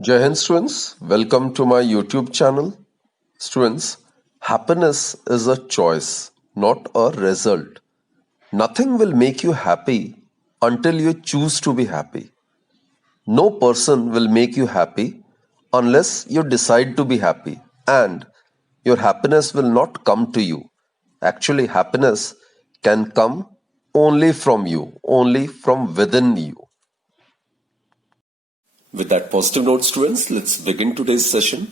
Jai Hind students, welcome to my YouTube channel. Students, happiness is a choice, not a result. Nothing will make you happy until you choose to be happy. No person will make you happy unless you decide to be happy, and your happiness will not come to you. Actually, happiness can come only from you, only from within you. With that positive note, students, let's begin today's session.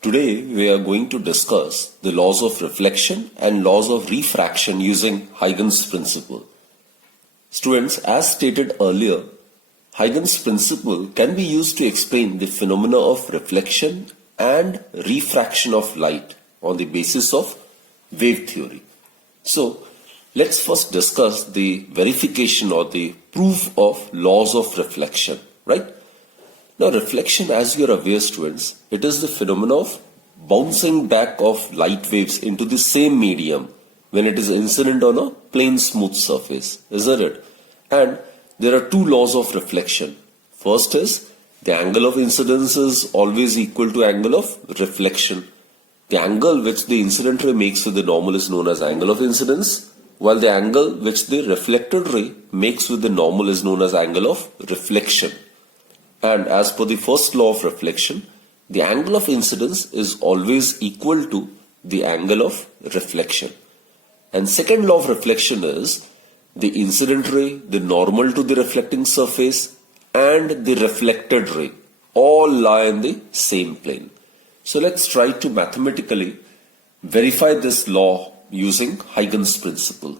Today, we are going to discuss the laws of reflection and laws of refraction using Huygen's principle. Students, as stated earlier, Huygen's principle can be used to explain the phenomena of reflection and refraction of light on the basis of wave theory. So, let's first discuss the verification or the proof of laws of reflection, right? Now, reflection, as you are aware, students, it is the phenomenon of bouncing back of light waves into the same medium when it is incident on a plain smooth surface, isn't it? And there are two laws of reflection. First is the angle of incidence is always equal to angle of reflection. The angle which the incident ray makes with the normal is known as angle of incidence, while the angle which the reflected ray makes with the normal is known as angle of reflection. And as per the first law of reflection, the angle of incidence is always equal to the angle of reflection. And second law of reflection is the incident ray, the normal to the reflecting surface, and the reflected ray all lie in the same plane. So let's try to mathematically verify this law using Huygen's principle.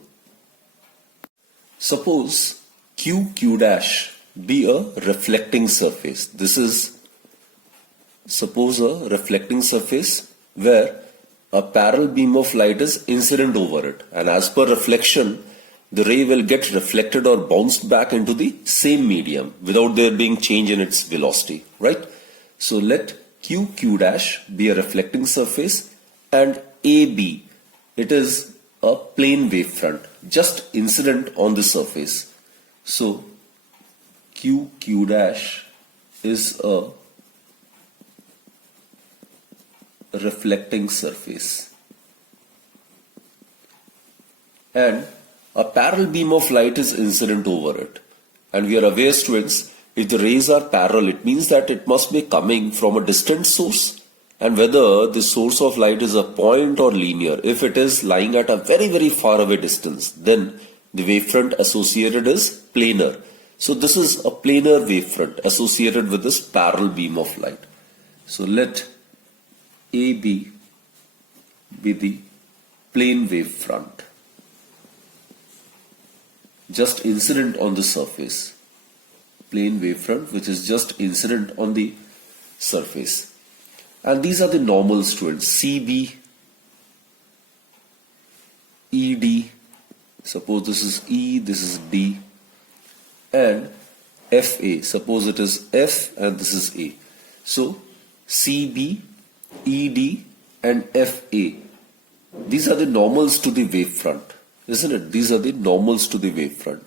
Suppose Q dash be a reflecting surface. This is suppose a reflecting surface where a parallel beam of light is incident over it, and as per reflection the ray will get reflected or bounced back into the same medium without there being change in its velocity, right? So let Q dash be a reflecting surface and AB, it is a plane wavefront just incident on the surface. So Q dash is a reflecting surface and a parallel beam of light is incident over it. And we are aware, students, if the rays are parallel, it means that it must be coming from a distant source, and whether the source of light is a point or linear. If it is lying at a very, very far away distance, then the wavefront associated is planar. So this is a planar wavefront associated with this parallel beam of light. So let AB be the plane wavefront, just incident on the surface. Plane wavefront which is just incident on the surface. And these are the normal, students. CB, ED, suppose this is E, this is D, and FA, suppose it is F and this is A. So CB, ED and FA, these are the normals to the wavefront, isn't it? These are the normals to the wavefront.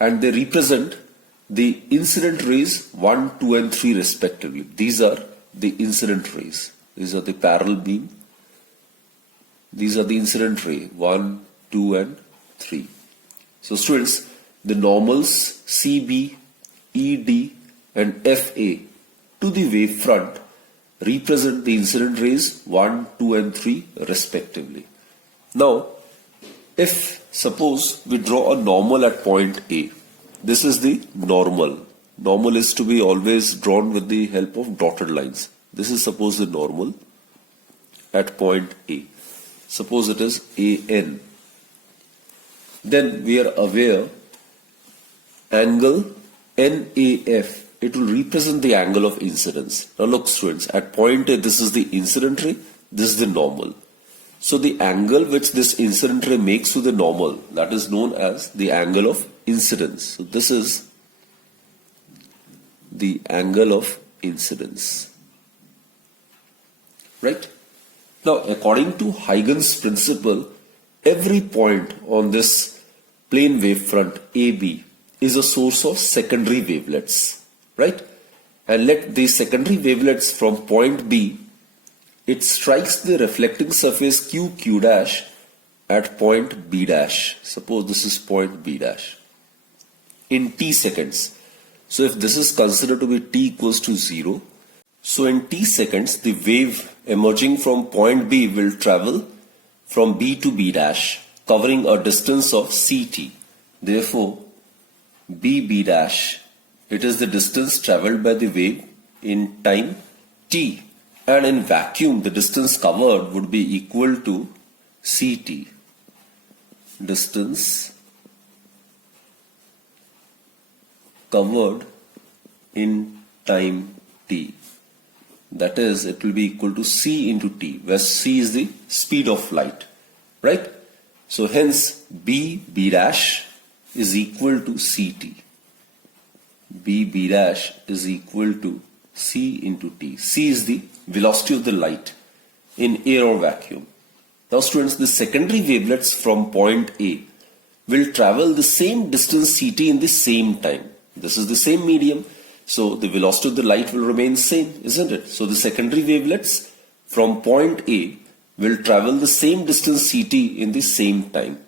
And they represent the incident rays 1, 2 and 3 respectively. These are the incident rays. These are the parallel beam. These are the incident ray 1, 2 and 3. So students, the normals CB, ED and FA to the wavefront represent the incident rays 1, 2 and 3 respectively. Now, if suppose we draw a normal at point A, this is the normal. Normal is to be always drawn with the help of dotted lines. This is suppose the normal at point A. Suppose it is AN. Then we are aware angle NAF, it will represent the angle of incidence. Now look, students, at point A this is the incident ray, this is the normal. So the angle which this incident ray makes to the normal, that is known as the angle of incidence. So this is the angle of incidence, right? Now, according to Huygen's principle, every point on this plane wavefront AB is a source of secondary wavelets, right? And let the secondary wavelets from point B, it strikes the reflecting surface Q dash at point B dash. Suppose this is point B dash in t seconds. So if this is considered to be t equals to 0, so in t seconds the wave emerging from point B will travel from B to B dash, covering a distance of ct. Therefore, B dash, it is the distance travelled by the wave in time t, and in vacuum the distance covered would be equal to ct, distance covered in time t. That is, it will be equal to c into t, where c is the speed of light, right? So hence B dash is equal to ct. B dash is equal to c into t. C is the velocity of the light in air or vacuum. Now students, the secondary wavelets from point A will travel the same distance ct in the same time. This is the same medium, so the velocity of the light will remain same, isn't it? So the secondary wavelets from point A will travel the same distance ct in the same time.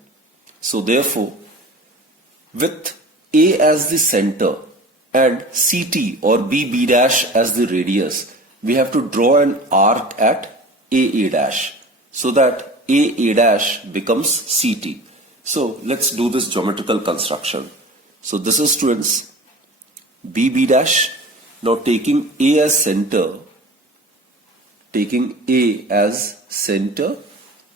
So therefore, with A as the center and ct or B dash as the radius, we have to draw an arc at A dash, so that A dash becomes ct. So let's do this geometrical construction. So this is, students, B dash. Now taking A as center,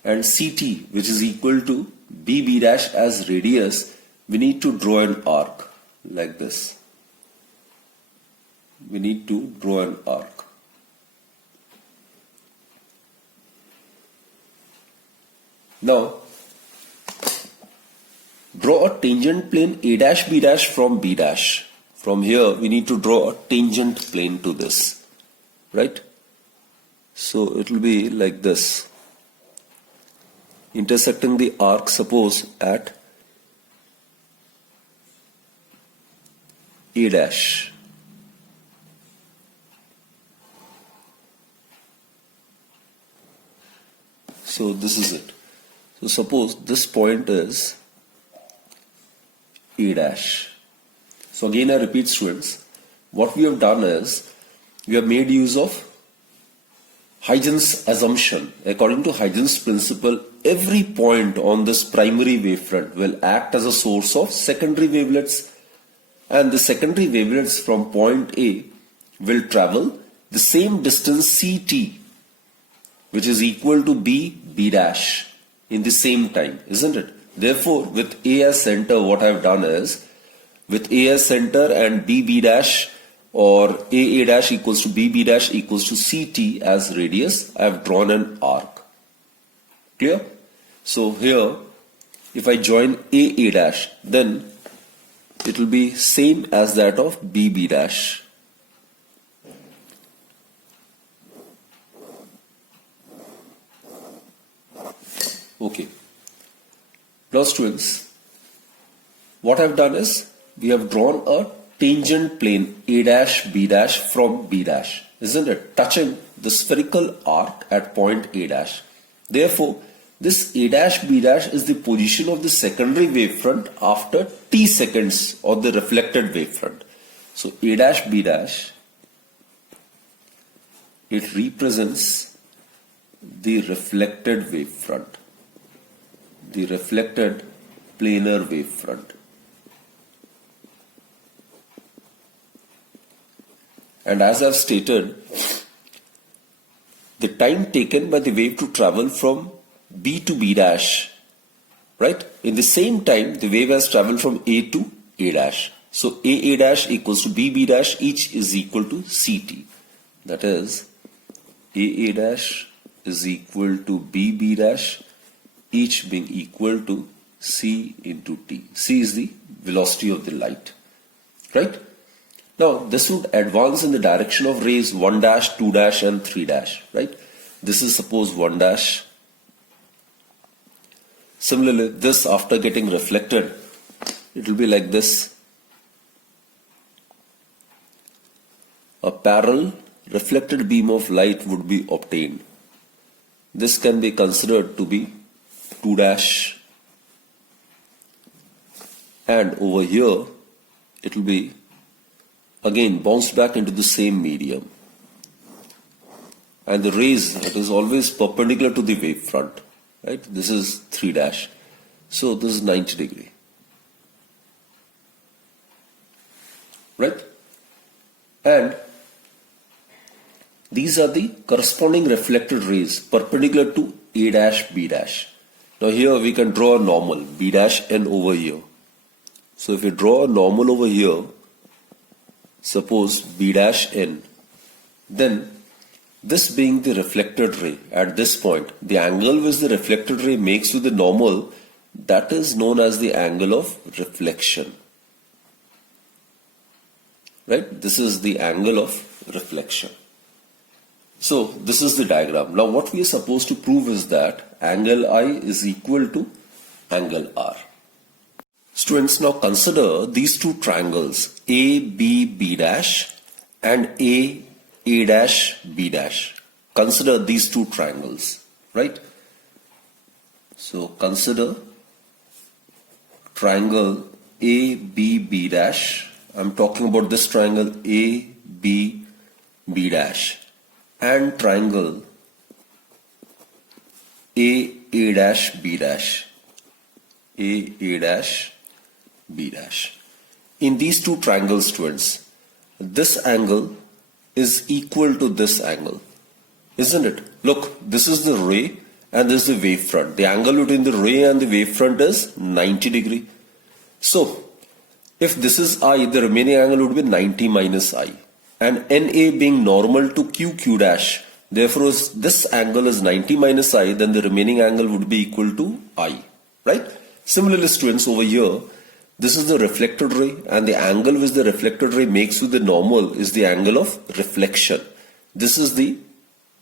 and ct, which is equal to B dash as radius, we need to draw an arc like this. We need to draw an arc. Now, draw a tangent plane A dash B dash from B dash. From here, we need to draw a tangent plane to this, right? So it will be like this, intersecting the arc, suppose at A dash. So this is it. So suppose this point is A dash. So again I repeat, students, what we have done is we have made use of Huygen's assumption. According to Huygen's principle, every point on this primary wavefront will act as a source of secondary wavelets, and the secondary wavelets from point A will travel the same distance ct, which is equal to B dash in the same time, isn't it? Therefore, with A as center, what I have done is, with A as center and B dash, or A dash equals to B dash equals to ct as radius, I have drawn an arc. Clear? So here, if I join A dash, then it will be same as that of B dash. Okay. Now students, what I have done is we have drawn a tangent plane A dash B dash from B dash, isn't it? Touching the spherical arc at point A dash. Therefore, this A dash B dash is the position of the secondary wavefront after t seconds of the reflected wavefront. So A dash B dash, it represents the reflected wavefront, the reflected planar wavefront. And as I've stated, the time taken by the wave to travel from B to B dash, right? In the same time, the wave has traveled from A to A dash. So A dash equals to B dash, each is equal to ct. That is, A dash is equal to B dash, each being equal to c into t. C is the velocity of the light, right? Now, this would advance in the direction of rays 1 dash, 2 dash and 3 dash, right? This is suppose 1 dash. Similarly, this after getting reflected, it will be like this. parallel reflected beam of light would be obtained. This can be considered to be 2 dash, and over here it will be again bounced back into the same medium, and the rays, it is always perpendicular to the wavefront, right? This is 3 dash, so this is 90 degree, right? And these are the corresponding reflected rays perpendicular to A dash, B dash. Now here we can draw a normal, B dash N over here. So if you draw a normal over here, suppose B dash N, then this being the reflected ray at this point, the angle which the reflected ray makes with the normal, that is known as the angle of reflection. Right? This is the angle of reflection. So this is the diagram. Now what we are supposed to prove is that angle I is equal to angle R. Students, now consider these two triangles A, B, B dash and A, A dash, B dash. Consider these two triangles, right? So consider triangle A, B, B dash. I'm talking about this triangle A, B, B dash, and triangle A, A dash, B dash, A, A dash, B dash. In these two triangles, students, this angle is equal to this angle, isn't it? Look, this is the ray and this is the wavefront. The angle between the ray and the wavefront is 90 degree. So, if this is I, the remaining angle would be 90 minus I. And NA being normal to QQ dash, therefore this angle is 90 minus I, then the remaining angle would be equal to I, right? Similarly, students, over here, this is the reflected ray, and the angle which the reflected ray makes with the normal is the angle of reflection. This is the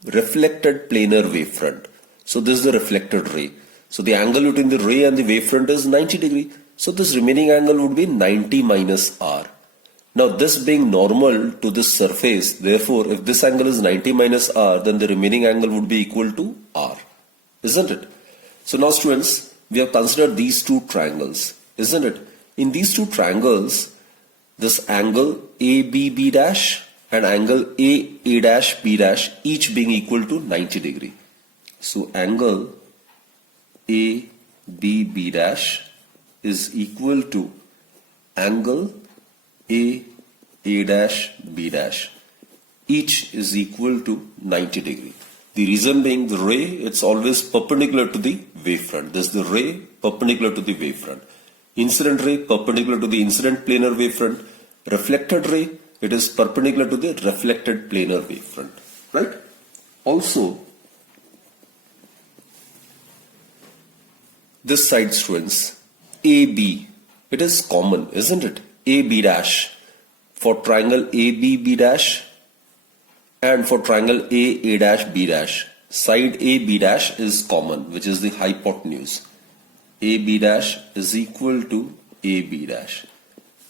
reflected planar wavefront. So this is the reflected ray. So the angle between the ray and the wavefront is 90 degree. So this remaining angle would be 90 minus R. Now this being normal to this surface, therefore if this angle is 90 minus R, then the remaining angle would be equal to R, isn't it? So now students, we have considered these two triangles, isn't it? In these two triangles, this angle ABB dash and angle A dash B dash, each being equal to 90 degree. So angle ABB dash is equal to angle A dash B dash. Each is equal to 90 degree. The reason being the ray, it's always perpendicular to the wavefront. This is the ray perpendicular to the wavefront. Incident ray perpendicular to the incident planar wavefront. Reflected ray, it is perpendicular to the reflected planar wavefront. Right? Also, this side, students, AB, it is common, isn't it? AB dash for triangle ABB dash and for triangle A dash B dash. Side AB dash is common, which is the hypotenuse. AB dash is equal to AB dash.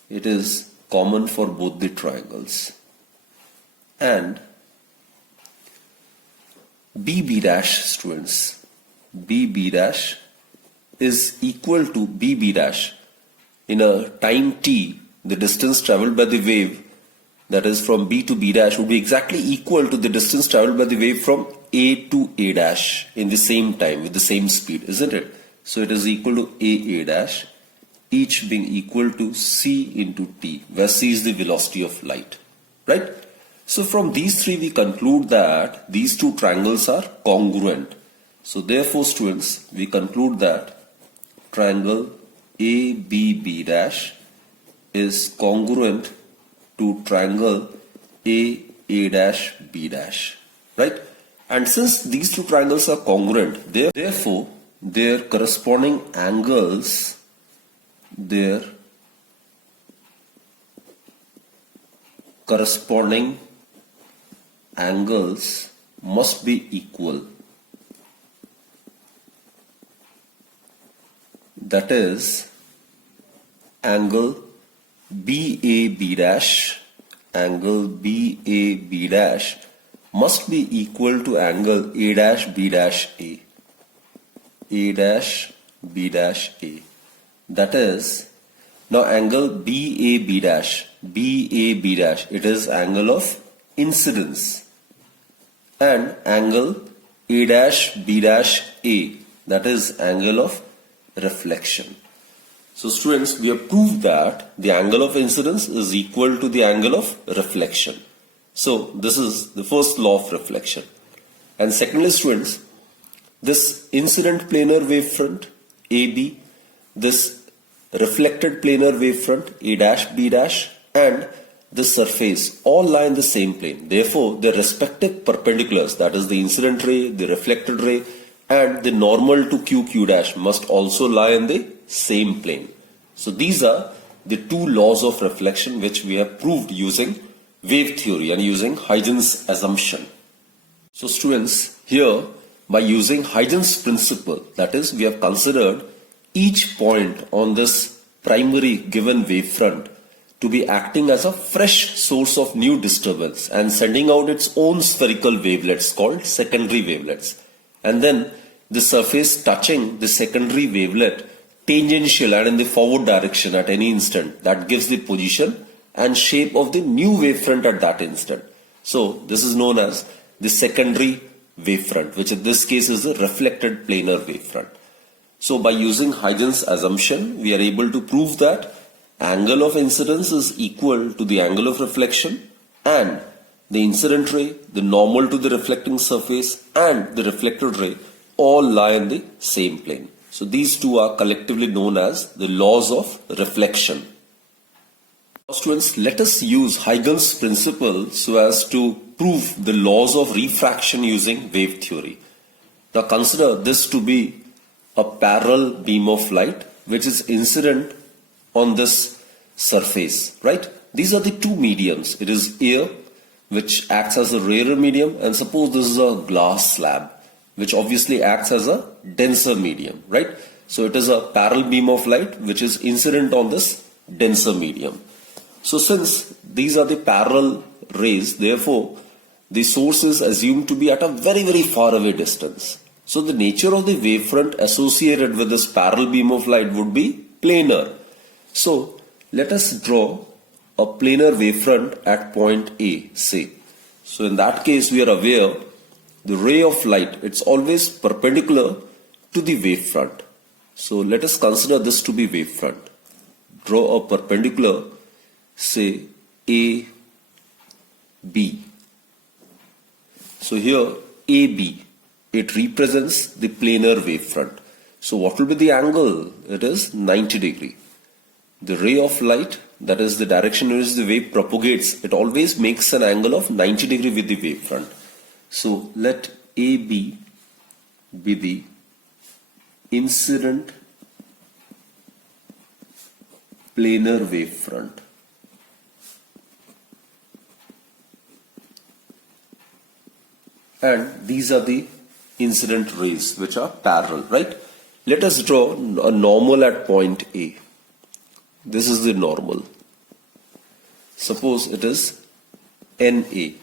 It is common for both the triangles. And BB dash, students, BB dash is equal to BB dash. In a time t, the distance traveled by the wave, that is from B to B dash, would be exactly equal to the distance traveled by the wave from A to A dash in the same time with the same speed, isn't it? So it is equal to A dash, each being equal to C into T, where C is the velocity of light, right? So from these three we conclude that these two triangles are congruent. So therefore, students, we conclude that triangle ABB dash is congruent to triangle A dash B dash, right? And since these two triangles are congruent, therefore their corresponding angles, their corresponding angles must be equal. That is, angle BAB dash angle BAB dash must be equal to angle A dash B dash A. A dash B dash A. That is, now angle BAB dash, BAB dash, it is angle of incidence, and angle A dash B dash A, that is angle of reflection. So students, we have proved that the angle of incidence is equal to the angle of reflection. So this is the first law of reflection. And secondly, students, this incident planar wavefront AB, this reflected planar wavefront A dash B dash, and the surface all lie in the same plane. Therefore, their respective perpendiculars, that is the incident ray, the reflected ray, and the normal to Q dash must also lie in the same plane. So these are the two laws of reflection which we have proved using wave theory and using Huygen's assumption. So students, here by using Huygen's principle, that is, we have considered each point on this primary given wavefront to be acting as a fresh source of new disturbance and sending out its own spherical wavelets called secondary wavelets. And then the surface touching the secondary wavelet tangential and in the forward direction at any instant, that gives the position and shape of the new wavefront at that instant. So this is known as the secondary wavefront, which in this case is the reflected planar wavefront. So by using Huygen's assumption, we are able to prove that angle of incidence is equal to the angle of reflection, and the incident ray, the normal to the reflecting surface, and the reflected ray all lie in the same plane. So these two are collectively known as the laws of reflection. Now students, let us use Huygen's principle so as to prove the laws of refraction using wave theory. Now consider this to be a parallel beam of light which is incident on this surface, right? These are the two mediums. It is air, which acts as a rarer medium, and suppose this is a glass slab, which obviously acts as a denser medium, right? So it is a parallel beam of light which is incident on this denser medium. So since these are the parallel rays, therefore the source is assumed to be at a very, very far away distance. So the nature of the wavefront associated with this parallel beam of light would be planar. So let us draw a planar wavefront at point A, say. So in that case, we are aware the ray of light, it's always perpendicular to the wavefront. So let us consider this to be wavefront. Draw a perpendicular, say A, B. So here AB, it represents the planar wavefront. So what will be the angle? It is 90 degree. The ray of light, that is the direction in which the wave propagates, it always makes an angle of 90 degree with the wavefront. So let AB be the incident planar wavefront. And these are the incident rays which are parallel, right? Let us draw a normal at point A. This is the normal. Suppose it is NA.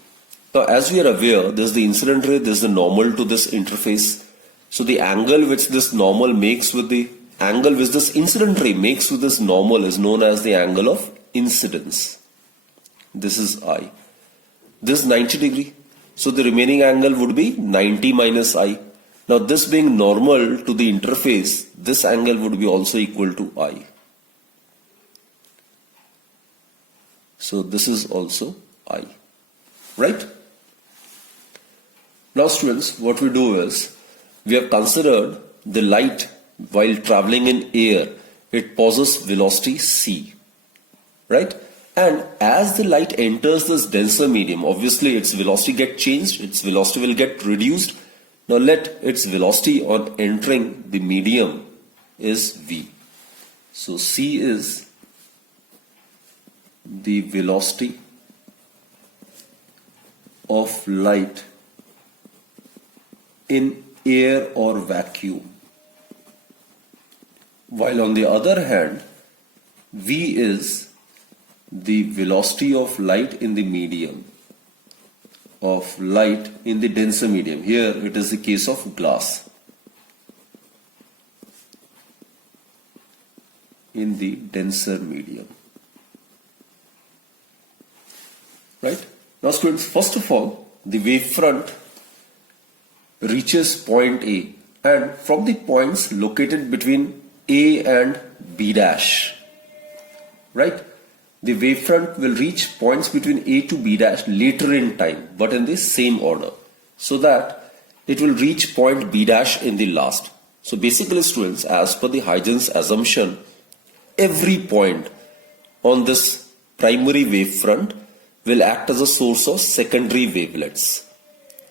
Now as we are aware, this is the incident ray, this is the normal to this interface. So the angle which this normal makes with the angle which this incident ray makes with this normal is known as the angle of incidence. This is I. This is 90 degree. So the remaining angle would be 90 minus I. Now this being normal to the interface, this angle would be also equal to I. So this is also I, right? Now students, what we do is, we have considered the light while traveling in air, it possesses velocity c, right? And as the light enters this denser medium, obviously its velocity gets changed, its velocity will get reduced. Now let its velocity on entering the medium is v. So c is the velocity of light in air or vacuum, while on the other hand v is the velocity of light in the medium, of light in the denser medium. Here it is the case of glass. In the denser medium. Right? Now students, first of all, the wavefront reaches point A, and from the points located between A and B dash, right? The wavefront will reach points between A to B dash later in time, but in the same order, so that it will reach point B dash in the last. So basically students, as per the Huygen's assumption, every point on this primary wavefront will act as a source of secondary wavelets.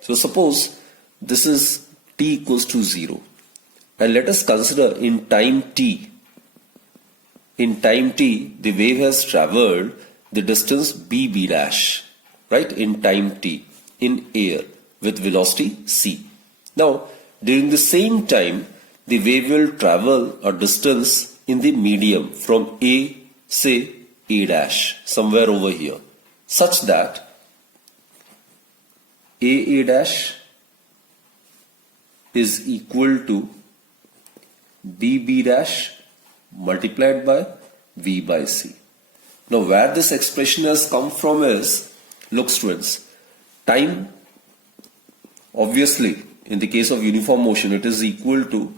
So suppose this is t equals to 0, and let us consider in time t. In time t, the wave has traveled the distance b dash, right, in time t, in air with velocity c. Now, during the same time, the wave will travel a distance in the medium from A, say A dash, somewhere over here, such that A dash is equal to B dash multiplied by V by C. Now where this expression has come from is, look students, time, obviously in the case of uniform motion, it is equal to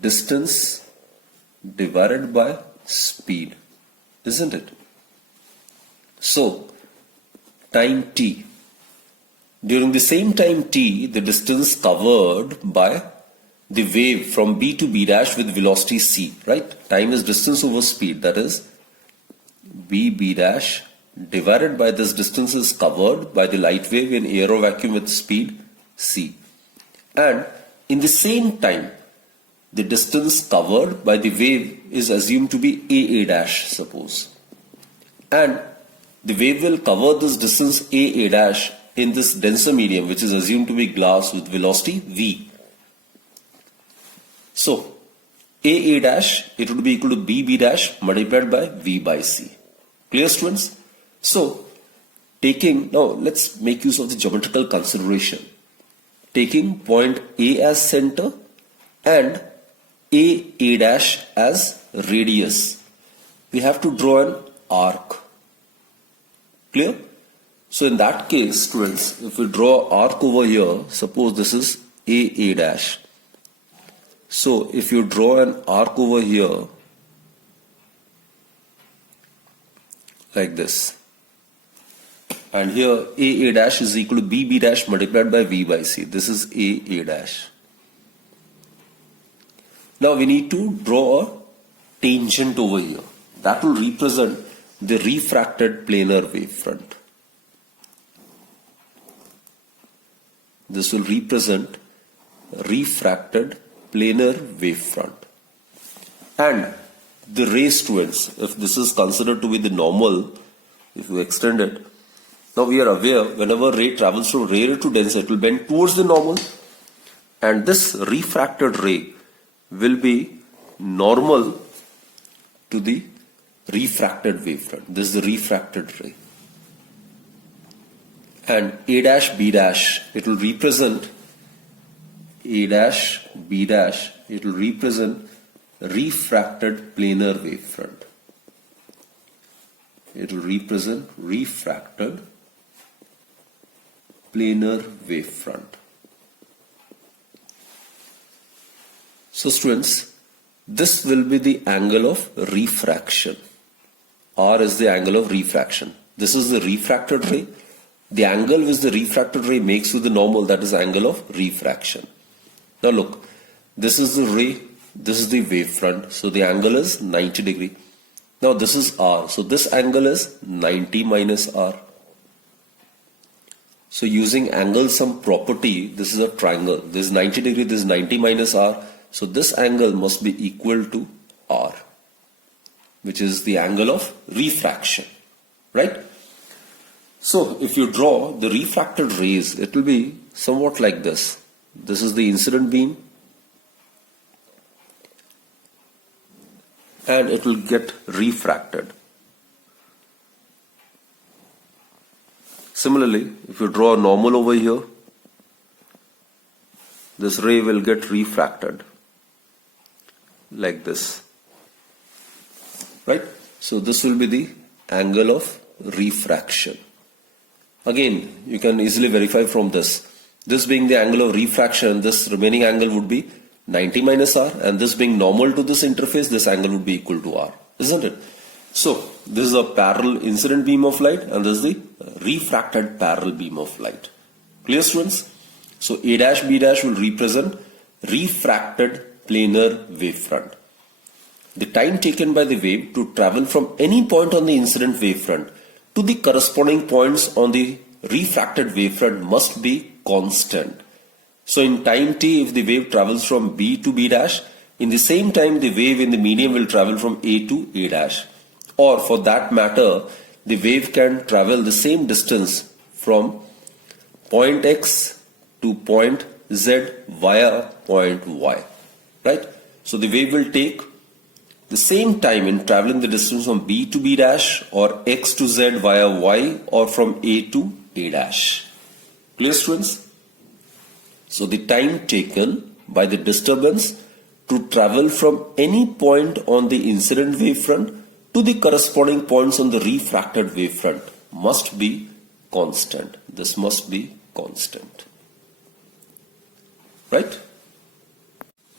distance divided by speed, isn't it? So time t, during the same time t, the distance covered by the wave from B to B dash with velocity c, right? Time is distance over speed, that is B dash divided by this distance is covered by the light wave in air or vacuum with speed c. And in the same time, the distance covered by the wave is assumed to be A dash, suppose. And the wave will cover this distance A dash in this denser medium, which is assumed to be glass with velocity v. So A dash, it would be equal to B dash multiplied by V by C. Clear students? So now let's make use of the geometrical consideration. Taking point A as center and A dash as radius, we have to draw an arc. Clear? So in that case, students, if we draw arc over here, suppose this is A dash. So if you draw an arc over here like this, and here A dash is equal to B dash multiplied by V by C. This is A dash. Now we need to draw a tangent over here. That will represent the refracted planar wavefront. This will represent refracted planar wavefront. And the ray, students, if this is considered to be the normal, if you extend it, now we are aware whenever ray travels from rarer to denser, it will bend towards the normal, and this refracted ray will be normal to the refracted wavefront. This is the refracted ray. And A dash B dash, it will represent A dash B dash, it will represent refracted planar wavefront. It will represent refracted planar wavefront. So students, this will be the angle of refraction. R is the angle of refraction. This is the refracted ray. The angle which the refracted ray makes with the normal, that is angle of refraction. Now look, this is the ray, this is the wavefront, so the angle is 90 degree. Now this is R, so this angle is 90 minus R. So using angle sum property, this is a triangle. This is 90 degree, this is 90 minus R. So this angle must be equal to R, which is the angle of refraction, right? So if you draw the refracted rays, it will be somewhat like this. This is the incident beam, and it will get refracted. Similarly, if you draw a normal over here, this ray will get refracted like this, right? So this will be the angle of refraction. Again, you can easily verify from this. This being the angle of refraction, this remaining angle would be 90 minus r, and this being normal to this interface, this angle would be equal to r, isn't it? So this is a parallel incident beam of light, and this is the refracted parallel beam of light. Clear, students? So A dash B dash will represent refracted planar wavefront. The time taken by the wave to travel from any point on the incident wavefront to the corresponding points on the refracted wavefront must be constant. So in time t, if the wave travels from B to B dash, in the same time the wave in the medium will travel from A to A dash. Or for that matter, the wave can travel the same distance from point X to point Z via point Y, right? So the wave will take the same time in traveling the distance from B to B dash, or X to Z via Y, or from A to A dash. Clear, students? So the time taken by the disturbance to travel from any point on the incident wavefront to the corresponding points on the refracted wavefront must be constant. This must be constant. Right?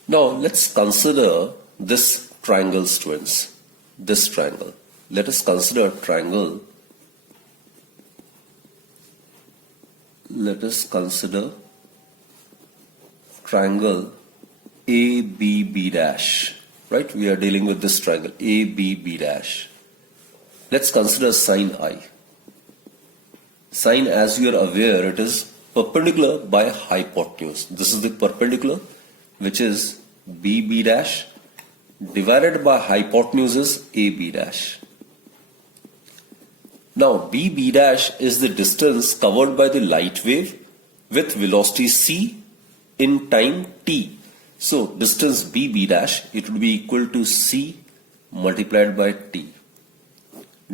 Now let's consider this triangle, students. This triangle. Let us consider triangle. Let us consider triangle ABB dash. Right? We are dealing with this triangle ABB dash. Let's consider sine I. Sine, as you are aware, it is perpendicular by hypotenuse. This is the perpendicular, which is BB dash, divided by hypotenuse is AB dash. Now BB dash is the distance covered by the light wave with velocity c in time t. So distance BB dash, it would be equal to c multiplied by t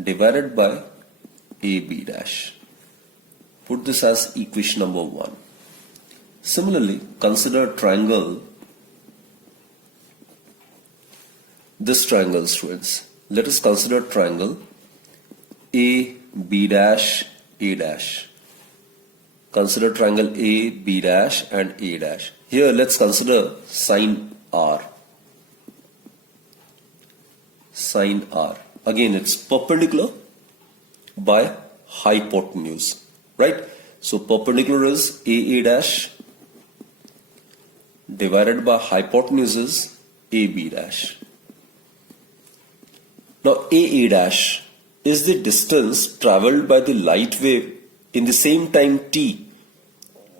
divided by AB dash. Put this as equation number 1. Similarly, consider triangle, this triangle, students. Let us consider triangle AB dash A dash. Consider triangle A, B dash and A dash. Here let's consider sine R. Sine R. Again, it's perpendicular by hypotenuse. Right? So perpendicular is AA dash divided by hypotenuse is AB dash. Now AA dash is the distance travelled by the light wave in the same time t,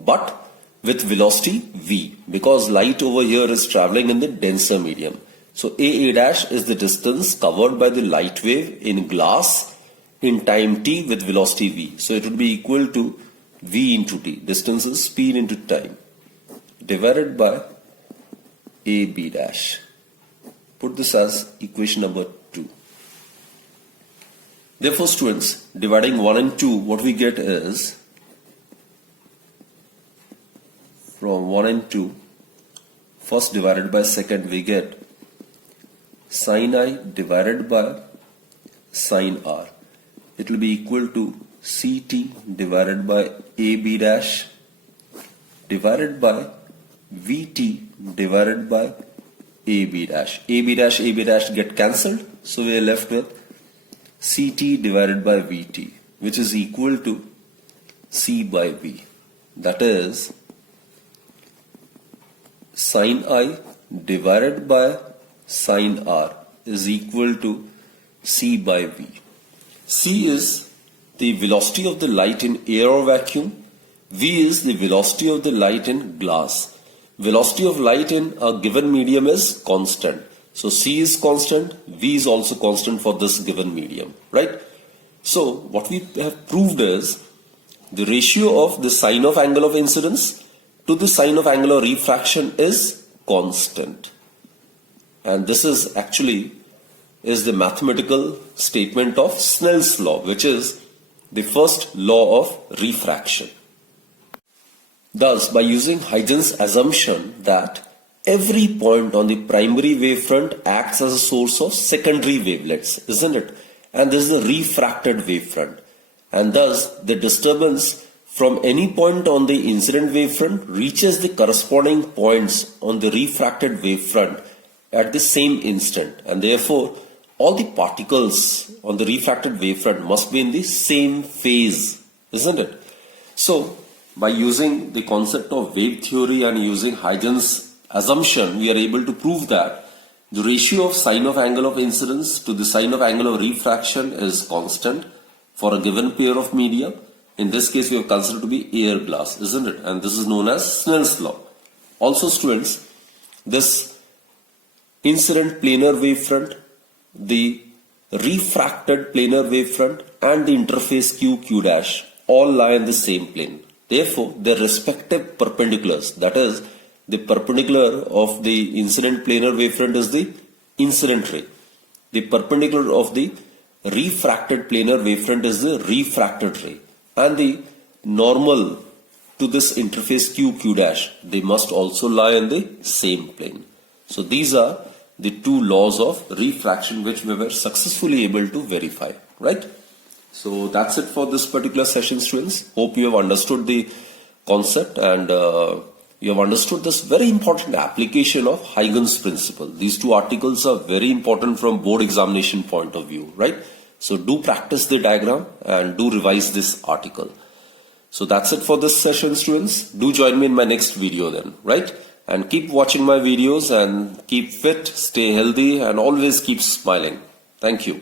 but with velocity v, because light over here is travelling in the denser medium. So AA dash is the distance covered by the light wave in glass in time t with velocity v. So it would be equal to v into t. Distance is speed into time divided by AB dash. Put this as equation number 2. Therefore, students, dividing 1 and 2, what we get is, from 1 and 2, first divided by second, we get sine I divided by sine R. It will be equal to CT divided by AB dash divided by VT divided by AB dash. AB dash get cancelled, so we are left with CT divided by VT, which is equal to C by V. That is sine I divided by sine R is equal to C by V. C is the velocity of the light in air or vacuum. V is the velocity of the light in glass. Velocity of light in a given medium is constant. So C is constant, V is also constant for this given medium, right? So what we have proved is the ratio of the sine of angle of incidence to the sine of angle of refraction is constant. And this is actually the mathematical statement of Snell's law, which is the first law of refraction. Thus, by using Huygen's assumption that every point on the primary wavefront acts as a source of secondary wavelets, isn't it? And this is the refracted wavefront. And thus, the disturbance from any point on the incident wavefront reaches the corresponding points on the refracted wavefront at the same instant. And therefore, all the particles on the refracted wavefront must be in the same phase, isn't it? So, by using the concept of wave theory and using Huygen's assumption, we are able to prove that the ratio of sine of angle of incidence to the sine of angle of refraction is constant for a given pair of media. In this case, we have considered to be air glass, isn't it? And this is known as Snell's law. Also, students, this incident planar wavefront, the refracted planar wavefront, and the interface Q dash all lie in the same plane. Therefore, their respective perpendiculars, that is, the perpendicular of the incident planar wavefront is the incident ray. The perpendicular of the refracted planar wavefront is the refracted ray. And the normal to this interface Q dash, they must also lie in the same plane. So these are the two laws of refraction which we were successfully able to verify, right? So that's it for this particular session, students. Hope you have understood the concept and you have understood this very important application of Huygen's principle. These two articles are very important from board examination point of view, right? So do practice the diagram and do revise this article. So that's it for this session, students. Do join me in my next video then, right? And keep watching my videos and keep fit, stay healthy and always keep smiling. Thank you.